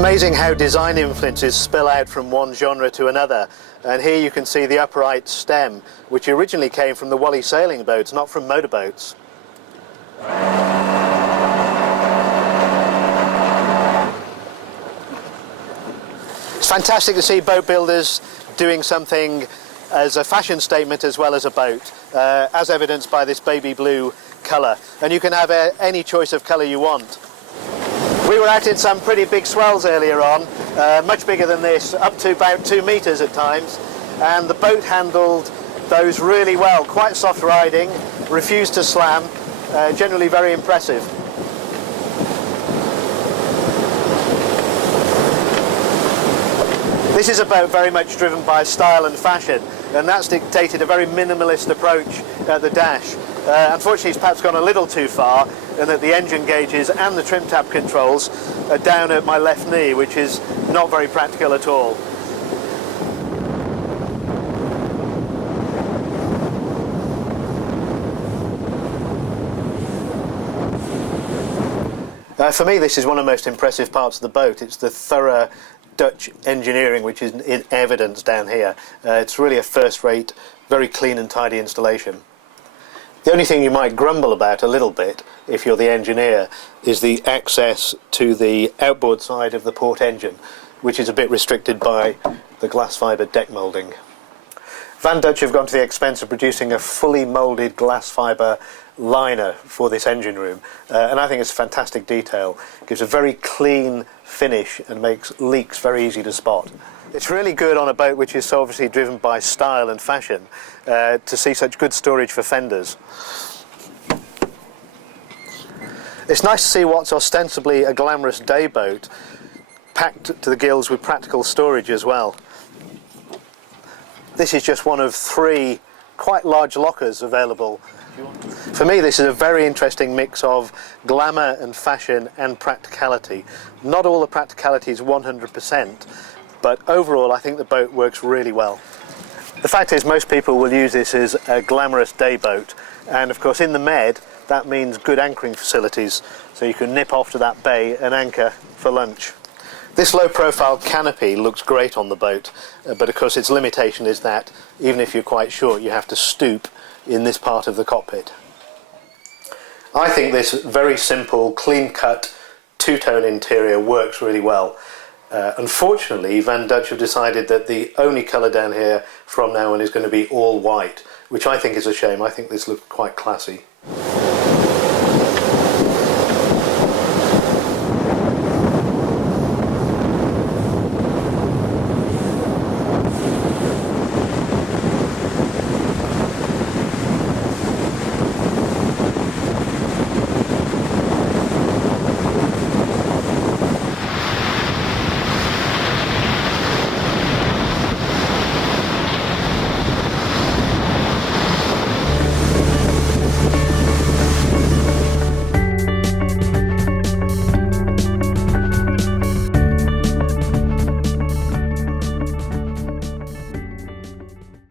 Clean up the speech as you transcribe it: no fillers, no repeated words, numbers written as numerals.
amazing how design influences spill out from one genre to another, and here you can see the upright stem, which originally came from the Wally sailing boats, not from motorboats. It's fantastic to see boat builders doing something as a fashion statement as well as a boat, as evidenced by this baby blue colour, and you can have any choice of colour you want. We were out in some pretty big swells earlier on, much bigger than this, up to about 2 metres at times, and the boat handled those really well, quite soft riding, refused to slam, generally very impressive. This is a boat very much driven by style and fashion, and that's dictated a very minimalist approach at the dash. Unfortunately, it's perhaps gone a little too far, and that the engine gauges and the trim tab controls are down at my left knee, which is not very practical at all. For me, this is one of the most impressive parts of the boat. It's the thorough Dutch engineering which is in evidence down here. It's really a first-rate, very clean and tidy installation. The only thing you might grumble about a little bit, if you're the engineer, is the access to the outboard side of the port engine, which is a bit restricted by the glass fibre deck moulding. VanDutch have gone to the expense of producing a fully moulded glass fibre liner for this engine room, and I think it's a fantastic detail. It gives a very clean finish and makes leaks very easy to spot. It's really good on a boat which is so obviously driven by style and fashion to see such good storage for fenders. It's nice to see what's ostensibly a glamorous day boat packed to the gills with practical storage as well. This is just one of 3 quite large lockers available. For me, this is a very interesting mix of glamour and fashion and practicality. Not all the practicality is 100%, but overall I think the boat works really well. The fact is, most people will use this as a glamorous day boat, and of course in the Med that means good anchoring facilities, so you can nip off to that bay and anchor for lunch. This low profile canopy looks great on the boat, but of course its limitation is that even if you're quite short you have to stoop in this part of the cockpit. I think this very simple, clean-cut, two-tone interior works really well. Unfortunately, VanDutch have decided that the only colour down here from now on is going to be all white, which I think is a shame. I think this looks quite classy.